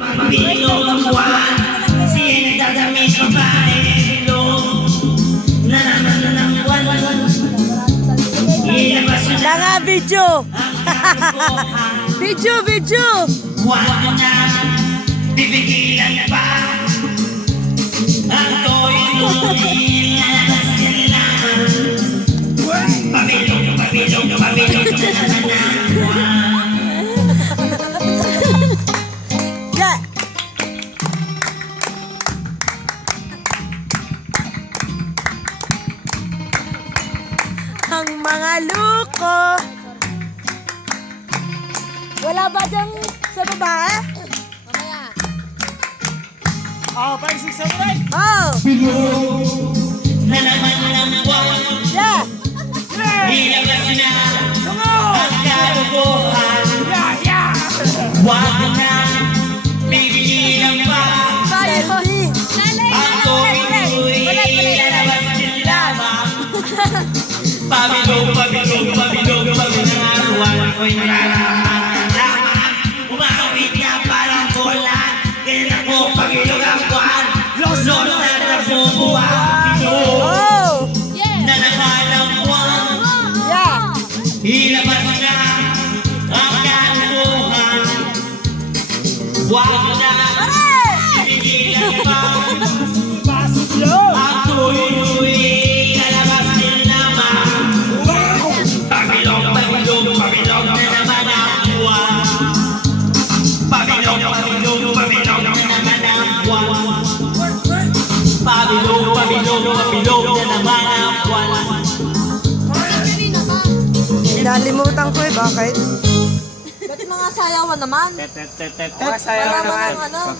Mabilog ang buwan, siya nagdadami sa bahay, bilog na naman ng buwan. Ilabas na Tanga, video! Video! huwag na bibigilan pa. Ang toy-toy, ilabas nila. Pabilog na naman ng buwan. Yeah! Ang mga luko. Wala ba dyan sa babae? Mamaya. Oh, 5, 6, 7, 8. Oh! Na naman ng buwan. Yeah! Ilabas na ang kalukuhan. Huwag na bibigilan pa. Selfie! Ang toy-toy, ilalabas din lamang. Pabilog ng arawan ko'y nararamdaman lamang. Umakawit niya parang bulan. Ganyan ako, pabilog ang buwan. Los na nabubuhan. Bilog Oh! na naman ang buwan. Yeah! Ilabas na ang kalukuhan. Huwag na bibigilan pa. Ang tuloy-tuloy, lalabas din naman. Pabilog na naman ang buwan. Pabilog na naman ang buwan. Pabilog na naman ang buwan. Nalimutan ko eh, bakit? Ba't mga sayawan naman? Tet. Wala naman ang ano.